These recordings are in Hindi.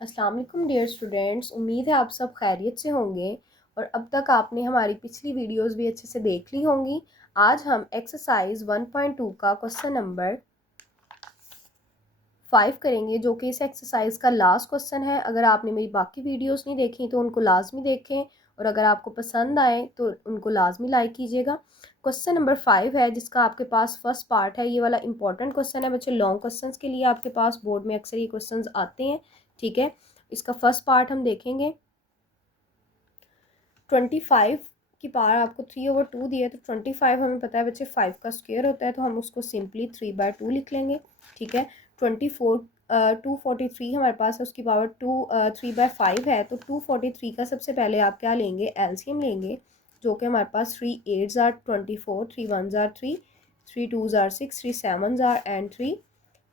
अस्सलाम वालेकुम डियर स्टूडेंट्स, उम्मीद है आप सब खैरियत से होंगे और अब तक आपने हमारी पिछली वीडियोस भी अच्छे से देख ली होंगी। आज हम एक्सरसाइज 1.2 का क्वेश्चन नंबर 5 करेंगे, जो कि इस एक्सरसाइज का लास्ट क्वेश्चन है। अगर आपने मेरी बाकी वीडियोस नहीं देखी तो उनको लाजमी देखें और अगर आपको पसंद आए तो उनको लाजमी लाइक कीजिएगा। क्वेश्चन नंबर 5 है, जिसका आपके पास फर्स्ट पार्ट है। ये वाला इंपॉर्टेंट क्वेश्चन है बच्चे, लॉन्ग क्वेश्चन के लिए आपके पास बोर्ड में अक्सर ये क्वेश्चन आते हैं। ठीक है, इसका फर्स्ट पार्ट हम देखेंगे। 25 की पावर आपको 3/2 दिया है, तो 25 हमें पता है बच्चे 5 का स्क्वायर होता है, तो हम उसको सिंपली 3/2 लिख लेंगे। ठीक है, 243 हमारे पास है, उसकी पावर 3/5 है, तो 243 का सबसे पहले आप क्या लेंगे, एलसीएम लेंगे, जो कि हमारे पास 3 8 ज़ार 24, 3 1 ज़ार 3, 3 2 ज़ार 6, 3 7 ज़ार एंड 3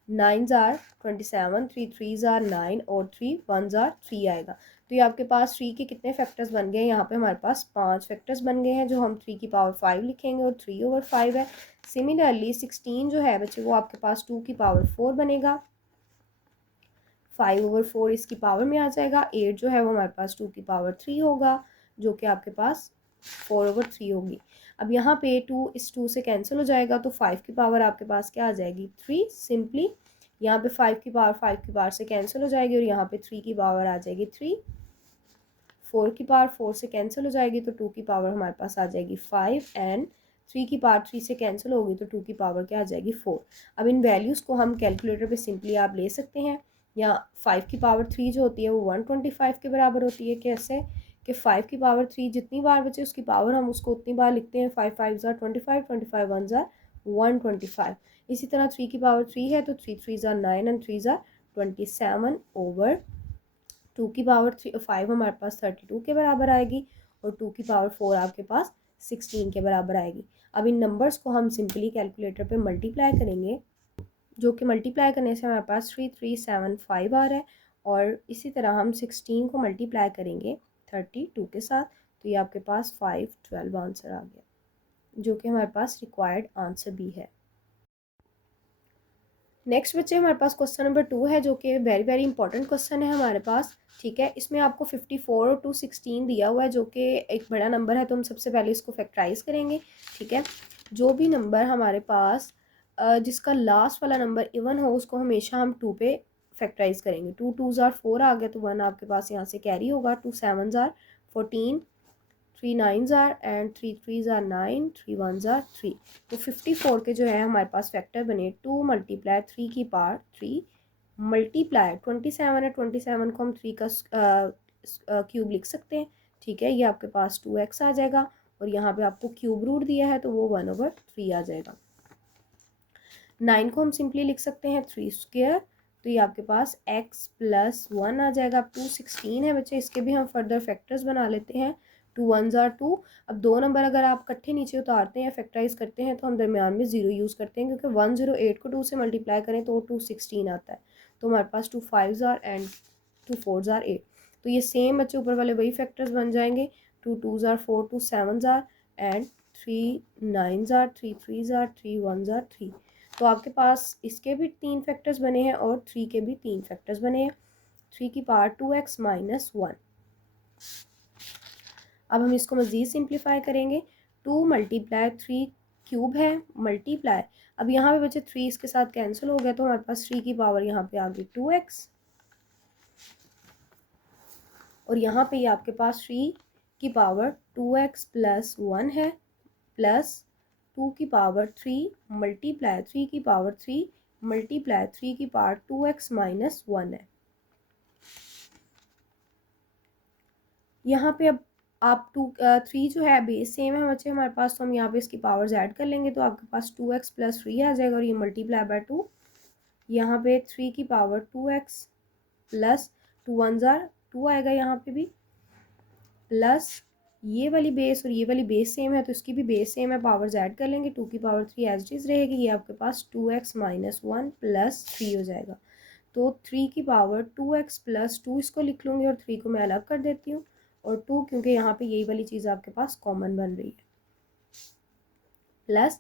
9 ज़ार 27, 3 3 ज़ार 9 और 3 1 ज़ार 3 आएगा। तो ये आपके पास 3 के कितने फैक्टर्स बन गए, यहाँ पे हमारे पास 5 फैक्टर्स बन गए हैं, जो हम 3 की पावर 5 लिखेंगे और 3/5 है। सिमिलरली 16 जो है बच्चे, वो आपके पास 2 की पावर 4 बनेगा, 5/4 इसकी पावर में आ जाएगा। 8 जो है वो हमारे पास 2 की पावर 3 होगा, जो कि आपके पास 4/3 होगी। अब यहाँ पे 2 इस 2 से कैंसिल हो जाएगा, तो 5 की पावर आपके पास क्या आ जाएगी, 3। सिंपली यहाँ पे 5 की पावर 5 की पावर से कैंसिल हो जाएगी और यहाँ पे 3 की पावर आ जाएगी 3। 4 की पावर 4 से कैंसिल हो जाएगी, तो 2 की पावर हमारे पास आ जाएगी 5 एंड 3 की पावर 3 से कैंसिल होगी, तो 2 की पावर क्या आ जाएगी 4। अब इन वैल्यूज़ को हम कैलकुलेटर पे सिंपली आप ले सकते हैं, या 5 की पावर 3 जो होती है वो 125 के बराबर होती है। कैसे कि 5 की पावर 3 जितनी बार बचे उसकी पावर हम उसको उतनी बार लिखते हैं। 5 5 ज़ार 25, 25 1 ज़ार 125। इसी तरह 3 की पावर 3 है, तो 3 3 ज़ार 9 एंड 3 ज़ार 27 ओवर 2 की पावर 5 हमारे पास 32 के बराबर आएगी और 2 की पावर 4 आपके पास 16 के बराबर आएगी। अब इन नंबर्स को हम सिंपली कैलकुलेटर पे मल्टीप्लाई करेंगे, जो कि मल्टीप्लाई करने से हमारे पास 3375 आ रहा है, और इसी तरह हम 16 को मल्टीप्लाई करेंगे 32 के साथ, तो ये आपके पास 512 आंसर आ गया, जो कि हमारे पास रिक्वायर्ड आंसर भी है। नेक्स्ट बच्चे हमारे पास क्वेश्चन नंबर 2 है, जो कि वेरी वेरी इंपॉर्टेंट क्वेश्चन है हमारे पास। ठीक है, इसमें आपको 54 और 216 दिया हुआ है, जो कि एक बड़ा नंबर है, तो हम सबसे पहले इसको फैक्टराइज करेंगे। ठीक है, जो भी नंबर हमारे पास जिसका लास्ट वाला नंबर इवन हो, उसको हमेशा हम 2 पे फैक्टराइज करेंगे। 2 2 ज़ार 4 आ गया, तो 1 आपके पास यहाँ से कैरी होगा। 2 7 ज़ार 14, 3 9 ज़ार एंड 3 3 ज़ार 9, 3 1 ज़ार 3। तो 54 के जो है हमारे पास फैक्टर बने 2 मल्टीप्लाई 3 की पावर 3 मल्टीप्लाई 27 है, 27 को हम 3 का क्यूब लिख सकते हैं। ठीक है, ये आपके पास 2x आ जाएगा और यहाँ पे आपको क्यूब रूट दिया है, तो वो 1/3 आ जाएगा। 9 को हम सिंपली लिख सकते हैं 3 स्क्वायर, तो ये आपके पास x प्लस 1 आ जाएगा। अब 216 है बच्चे, इसके भी हम फर्दर फैक्टर्स बना लेते हैं। 2 1 ज़ार 2। अब दो नंबर अगर आप इकट्ठे नीचे उतारते हैं, फैक्टराइज करते हैं, तो हम दरमियान में 0 यूज़ करते हैं, क्योंकि 108 को 2 से मल्टीप्लाई करें तो 216 आता है। तो हमारे पास 2 5 ज़ार एंड 2 4 ज़ार 8। तो ये सेम बच्चे ऊपर वाले वही फैक्टर्स बन जाएंगे। 2 2 ज़ार 4, 2 7 ज़ार एंड 3 9 ज़ार 3 3 ज़ार 3 1 ज़ार 3। तो आपके पास इसके भी 3 फैक्टर्स बने हैं और 3 के भी 3 फैक्टर्स बने हैं। 3 की पावर 2x माइनस 1। अब हम इसको मज़ीद सिंप्लीफाई करेंगे। 2 मल्टीप्लाई 3 क्यूब है मल्टीप्लाई, अब यहाँ पे बचे 3 इसके साथ कैंसिल हो गया, तो हमारे पास 3 की पावर यहाँ पे आ गई 2x, और यहाँ पे ये आपके पास 3 की पावर 2x प्लस 1 है, प्लस 2 की पावर 3 मल्टीप्लाई 3 की पावर 3 मल्टीप्लाई 3 की पावर 2x माइनस 1 है। यहाँ पे अब आप 3 जो है बेस सेम है बच्चे हमारे पास, तो हम यहाँ पे इसकी पावर्स ऐड कर लेंगे, तो आपके पास 2x प्लस 3 आ जाएगा और ये मल्टीप्लाई बाय 2। यहाँ पे 3 की पावर 2x प्लस 2 1 ज़ार 2 आएगा, यहाँ पे भी प्लस ये वाली बेस और ये वाली बेस सेम है, तो इसकी भी बेस सेम है, पावर्स ऐड कर लेंगे। 2 की पावर 3 एज इट इज़ रहेगी, ये आपके पास 2x माइनस 1 प्लस 3 हो जाएगा। तो 3 की पावर 2x प्लस 2 इसको लिख लूँगी और 3 को मैं अलग कर देती हूँ, और 2 क्योंकि यहाँ पे यही वाली चीज़ आपके पास कॉमन बन रही है। प्लस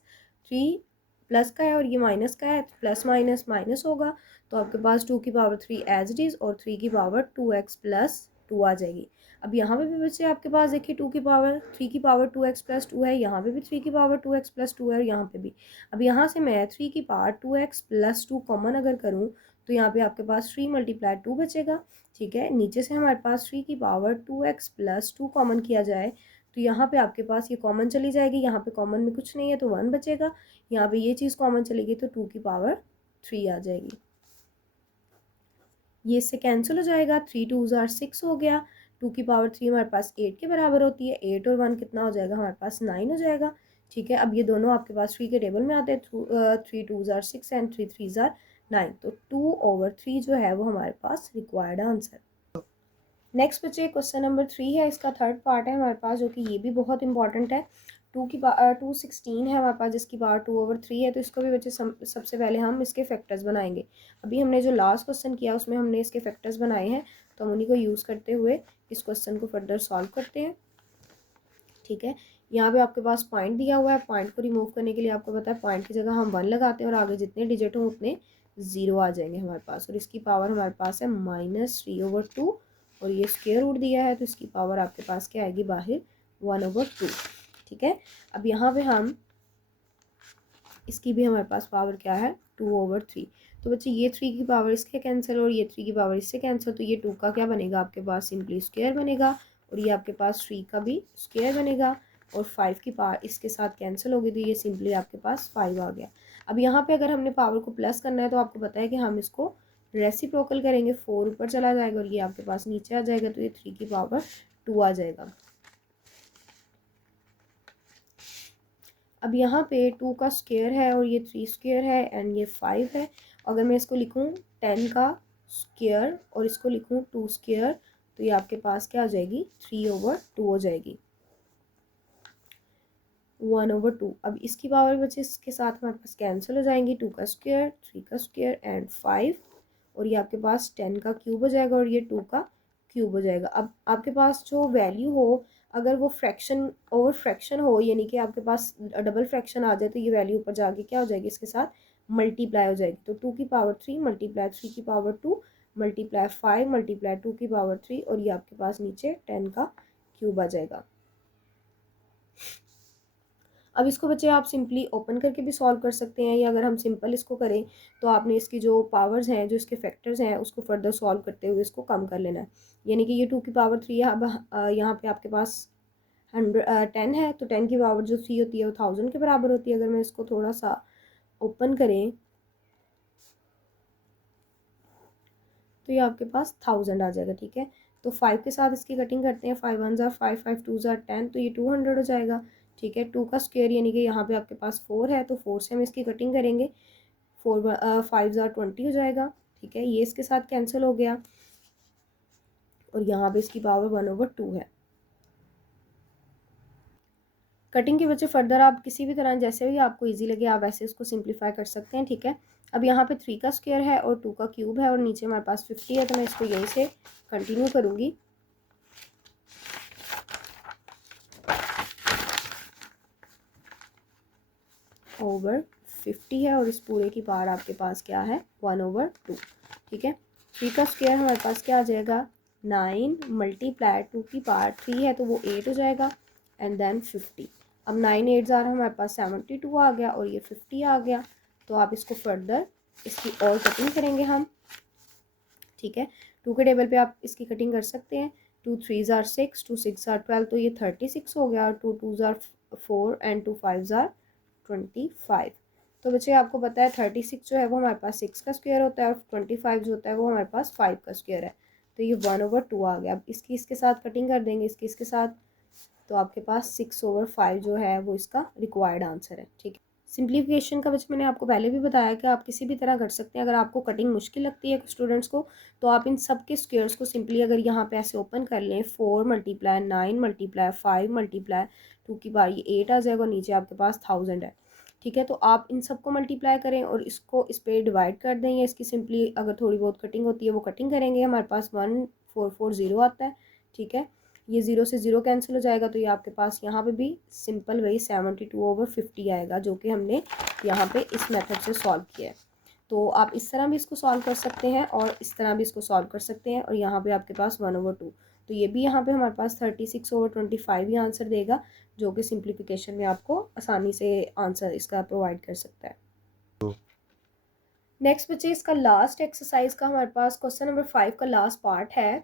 3 प्लस का है और ये माइनस का है, प्लस माइनस माइनस होगा, तो आपके पास 2 की पावर 3 एज इट इज़ और 3 की पावर 2x प्लस 2 आ जाएगी। अब यहाँ पे भी बच्चे आपके पास देखिए 2 की पावर 3 की पावर 2x प्लस 2 है, यहाँ पे भी 3 की पावर 2x प्लस 2 है और यहाँ पे भी। अब यहाँ से मैं 3 की पावर 2x प्लस 2 कॉमन अगर करूँ तो यहाँ पे आपके पास 3 मल्टीप्लाई 2 बचेगा। ठीक है, नीचे से हमारे पास 3 की पावर 2x प्लस 2 कॉमन किया जाए तो यहाँ पे आपके पास ये कॉमन चली जाएगी, यहाँ पे कॉमन में कुछ नहीं है तो 1 बचेगा, यहाँ पे ये चीज़ कॉमन चलेगी तो 2 की पावर 3 आ जाएगी। ये इससे कैंसिल हो जाएगा, 3 2 ज़ार 6 हो गया, 2 की पावर 3 हमारे पास 8 के बराबर होती है, 8 और 1 कितना हो जाएगा हमारे पास 9 हो जाएगा। ठीक है, अब ये दोनों आपके पास 3 के टेबल में आते हैं, 3 2 ज़ार 6 एंड 3 3 ज़ार 9, तो 2/3 जो है वो हमारे पास रिक्वायर्ड आंसर। नेक्स्ट बच्चे क्वेश्चन नंबर 3 है, इसका थर्ड पार्ट है हमारे पास जो कि ये भी बहुत इंपॉर्टेंट है। 216 है हमारे पास जिसकी पावर 2/3 है, तो इसको भी बच्चे सबसे पहले हम इसके फैक्टर्स बनाएंगे। अभी हमने जो लास्ट क्वेश्चन किया उसमें हमने इसके फैक्टर्स बनाए हैं, तो हम उन्हीं को यूज़ करते हुए इस क्वेश्चन को फर्दर सॉल्व करते हैं। ठीक है, यहाँ पे आपके पास पॉइंट दिया हुआ है, पॉइंट को रिमूव करने के लिए आपको पता है पॉइंट की जगह हम 1 लगाते हैं और आगे जितने डिजिट हों उतने 0 आ जाएंगे हमारे पास, और इसकी पावर हमारे पास है -3/2 और ये स्क्वायर रूट दिया है तो इसकी पावर आपके पास क्या आएगी बाहर 1/2। ठीक है, अब यहाँ पे हम इसकी भी हमारे पास पावर क्या है 2/3, तो बच्चे ये 3 की पावर इसके कैंसिल और ये 3 की पावर इससे कैंसिल, तो ये 2 का क्या बनेगा आपके पास सिंपली स्क्वायर बनेगा और ये आपके पास 3 का भी स्क्वायर बनेगा और 5 की पावर इसके साथ कैंसिल होगी तो ये सिंपली आपके पास 5 आ गया। अब यहाँ पे अगर हमने पावर को प्लस करना है तो आपको पता है कि हम इसको रेसिप्रोकल करेंगे, 4 ऊपर चला जाएगा और ये आपके पास नीचे आ जाएगा तो ये 3 की पावर 2 आ जाएगा। अब यहाँ पे 2 का स्क्वायर है और ये 3 स्क्वायर है एंड ये 5 है, अगर मैं इसको लिखूँ 10 का स्क्वायर और इसको लिखूँ 2 स्क्वायर तो ये आपके पास क्या आ जाएगी 3/2 हो जाएगी, 1/2। अब इसकी पावर बच्चे इसके साथ हमारे पास कैंसिल हो जाएंगी, 2 का स्क्वायर 3 का स्क्वायर एंड 5 और ये आपके पास 10 का क्यूब हो जाएगा और ये 2 का क्यूब हो जाएगा। अब आपके पास जो वैल्यू हो अगर वो फ्रैक्शन ओवर फ्रैक्शन हो यानी कि आपके पास डबल फ्रैक्शन आ जाए तो ये वैल्यू ऊपर जाके क्या हो जाएगी इसके साथ मल्टीप्लाई हो जाएगी, तो 2 की पावर 3 मल्टीप्लाई 3 की पावर 2 मल्टीप्लाई 5 मल्टीप्लाई 2 की पावर 3 और ये आपके पास नीचे 10 का क्यूब आ जाएगा। अब इसको बच्चे आप सिंपली ओपन करके भी सॉल्व कर सकते हैं या अगर हम सिंपल इसको करें तो आपने इसकी जो पावर्स हैं जो इसके फैक्टर्स हैं उसको फर्दर सॉल्व करते हुए इसको कम कर लेना है, यानी कि ये 2 की पावर 3 है। अब यहाँ पे आपके पास 10 है तो 10 की पावर जो 3 होती है वो 1000 के बराबर होती है। अगर मैं इसको थोड़ा सा ओपन करें तो ये आपके पास 1000 आ जाएगा। ठीक है, तो 5 के साथ इसकी कटिंग करते हैं, 5 1 ज़ार 5 5 2 ज़ार 10 तो ये 200 हो जाएगा। ठीक है, 2 का स्क्वायर यानी कि यहाँ पे आपके पास 4 है तो 4 से हम इसकी कटिंग करेंगे, 5 ज़ार 20 हो जाएगा। ठीक है, ये इसके साथ कैंसिल हो गया और यहाँ पे इसकी पावर 1/2 है। कटिंग के बच्चे फर्दर आप किसी भी तरह जैसे भी आपको इजी लगे आप वैसे इसको सिंप्लीफाई कर सकते हैं। ठीक है, अब यहाँ पे 3 का स्क्वायर है और 2 का क्यूब है और नीचे हमारे पास 50 है तो मैं इसको यहीं से कंटिन्यू करूँगी। ओवर 50 है और इस पूरे की पावर आपके पास क्या है 1/2। ठीक है, 3 का स्क्वायर हमारे पास क्या आ जाएगा 9 मल्टीप्लाई 2 की पावर 3 है तो वो 8 हो जाएगा एंड देन 50। अब 9 8 ज़ार हमारे पास 72 आ गया और ये 50 आ गया, तो आप इसको फर्दर इसकी और कटिंग करेंगे हम। ठीक है, 2 के टेबल पे आप इसकी कटिंग कर सकते हैं, 2 3 ज़ार 6 2 6 ज़ार 12 तो ये 36 हो गया और 2 2 ज़ार 4 एंड 2 5 ज़ार 25। तो बच्चे आपको पता है 36 जो है वो हमारे पास 6 का स्क्वायर होता है और 25 जो होता है वो हमारे पास 5 का स्क्वायर है, तो ये 1/2 आ गया। अब इसकी इसके साथ कटिंग कर देंगे इसके इसके साथ, तो आपके पास 6/5 जो है वो इसका रिक्वायर्ड आंसर है। ठीक है, सिंप्लीफिकेशन का बच्चे मैंने आपको पहले भी बताया कि आप किसी भी तरह कर सकते हैं। अगर आपको कटिंग मुश्किल लगती है स्टूडेंट्स को तो आप इन सब के स्क्वायर्स को सिंपली अगर यहाँ पे ऐसे ओपन कर लें 4 मल्टीप्लाई 9 मल्टीप्लाई 5 मल्टीप्लाई 2 की बार ये 8 आ जाएगा और नीचे आपके पास 1000 है। ठीक है, तो आप इन सबको मल्टीप्लाई करें और इसको इस पर डिवाइड कर दें या इसकी सिंपली अगर थोड़ी बहुत कटिंग होती है वो कटिंग करेंगे, हमारे पास 1440 आता है। ठीक है, ये 0 से 0 कैंसिल हो जाएगा तो ये आपके पास यहाँ पे भी सिंपल वही 72/50 आएगा जो कि हमने यहाँ पे इस मेथड से सॉल्व किया है। तो आप इस तरह भी इसको सॉल्व कर सकते हैं और इस तरह भी इसको सॉल्व कर सकते हैं। और यहाँ पे आपके पास 1/2, तो ये भी यहाँ पे हमारे पास 36/25 ही आंसर देगा, जो कि सिंप्लीफिकेशन में आपको आसानी से आंसर इसका प्रोवाइड कर सकता है। नेक्स्ट बच्चे, इसका लास्ट एक्सरसाइज का हमारे पास क्वेश्चन नंबर 5 का लास्ट पार्ट है।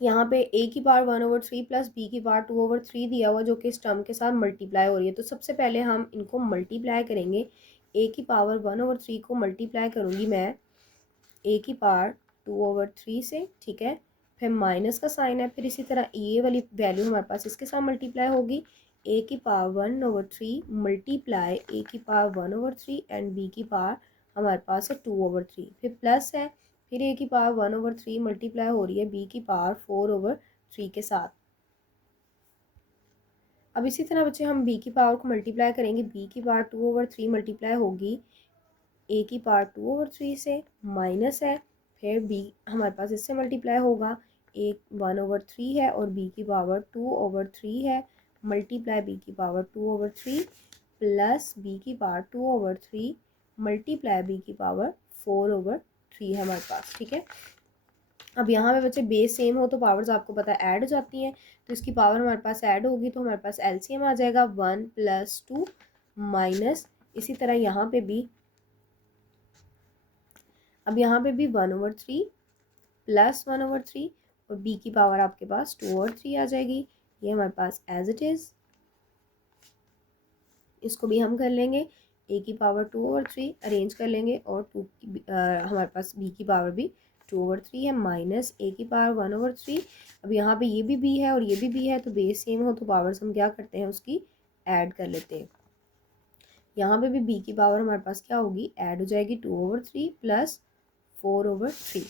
यहाँ पे a की पावर 1/3 प्लस b की पावर 2/3 दिया हुआ, जो कि इस टर्म के साथ मल्टीप्लाई हो रही है। तो सबसे पहले हम इनको मल्टीप्लाई करेंगे। a की पावर 1/3 को मल्टीप्लाई करूँगी मैं a की पावर 2/3 से, ठीक है। फिर माइनस का साइन है, फिर इसी तरह ये वाली वैल्यू हमारे पास इसके साथ मल्टीप्लाई होगी। a की पावर 1/3 मल्टीप्लाई a की पावर 1/3 एंड b की पावर हमारे पास है 2/3, फिर प्लस है, फिर a की पावर 1/3 मल्टीप्लाई हो रही है b की पावर 4/3 के साथ। अब इसी तरह बच्चे हम b की पावर को मल्टीप्लाई करेंगे। b की पावर 2/3 मल्टीप्लाई होगी a की पावर 2/3 से, माइनस है, फिर b हमारे पास इससे मल्टीप्लाई होगा। a 1/3 है और b की पावर 2/3 है, मल्टीप्लाई b की पावर 2/3 प्लस b की पावर 2/3 मल्टीप्लाई b की पावर 4/3 है हमारे पास, ठीक है। अब यहाँ पे बच्चे बेस सेम हो तो पावर्स आपको पता है ऐड हो जाती हैं, तो इसकी पावर हमारे पास ऐड होगी, तो हमारे पास एलसीएम आ जाएगा 1 + 2 माइनस, इसी तरह यहाँ पे भी, अब यहाँ पे भी 1/3 प्लस 1/3 और b की पावर आपके पास 2/3 आ जाएगी। ये हमारे पास एज इट इज़, इसको भी हम कर लेंगे। a की पावर 2/3 अरेंज कर लेंगे और हमारे पास b की पावर भी 2/3 है, माइनस a की पावर 1/3। अब यहाँ पे ये भी b है और ये भी b है, तो बेस सेम हो तो पावर्स हम क्या करते हैं, उसकी ऐड कर लेते हैं। यहाँ पे भी b की पावर हमारे पास क्या होगी, ऐड हो जाएगी 2/3 प्लस 4/3।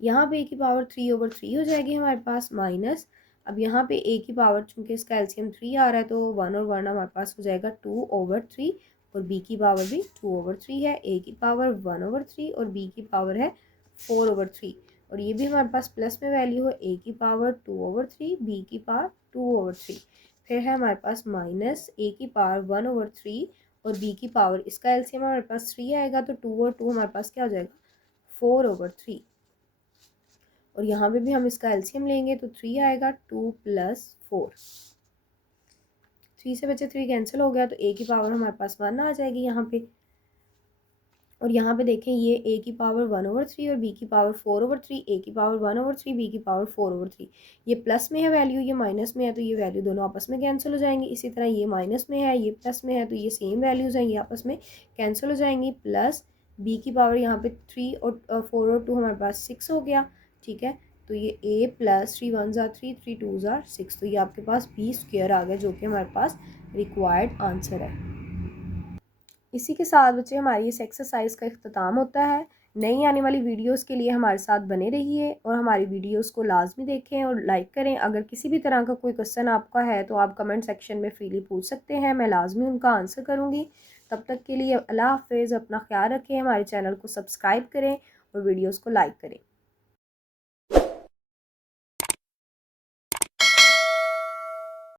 यहाँ पे a की पावर 3/3 हो जाएगी हमारे पास, माइनस, अब यहाँ पे a की पावर चूंकि इसका एलसीएम 3 आ रहा है तो 1 और 1 हमारे पास हो जाएगा 2/3 और b की पावर भी 2/3 है। a की पावर 1/3 और b की पावर है 4/3 और ये भी हमारे पास प्लस में वैल्यू है, a की पावर 2/3 b की पावर 2/3, फिर है हमारे पास माइनस a की पावर 1/3 और b की पावर, इसका एलसीएम हमारे पास 3 आएगा तो 2 और 2 हमारे पास क्या हो जाएगा, 4/3 और यहाँ पे भी हम इसका एलसीएम लेंगे तो 3 आएगा, 2 + 4, 3 से बचे 3 कैंसिल हो गया, तो a की पावर हमारे पास 1 आ जाएगी यहाँ पे। और यहाँ पे देखें ये a की पावर 1/3 और b की पावर 4/3, a की पावर 1/3 b की पावर 4/3, ये प्लस में है वैल्यू, ये माइनस में है, तो ये वैल्यू दोनों आपस में कैंसिल हो जाएंगी। इसी तरह ये माइनस में है, ये प्लस में है, तो ये सेम वैल्यूज़ हैं, ये आपस में कैंसिल हो जाएंगी। प्लस b की पावर यहाँ पे 3 और 4 और 2 हमारे पास 6 हो गया, ठीक है। तो ये a + 3 1 = 3 3 2 = 6, तो ये आपके पास b² आ गया, जो कि हमारे पास रिक्वायर्ड आंसर है। इसी के साथ बच्चे हमारी इस एक्सरसाइज का इख्तिताम होता है। नई आने वाली वीडियोस के लिए हमारे साथ बने रहिए और हमारी वीडियोस को लाजमी देखें और लाइक करें। अगर किसी भी तरह का कोई क्वेश्चन आपका है तो आप कमेंट सेक्शन में फ्रीली पूछ सकते हैं, मैं लाजमी उनका आंसर करूँगी। तब तक के लिए अल्लाह हाफ़िज़, अपना ख्याल रखें, हमारे चैनल को सब्सक्राइब करें और वीडियोज़ को लाइक करें।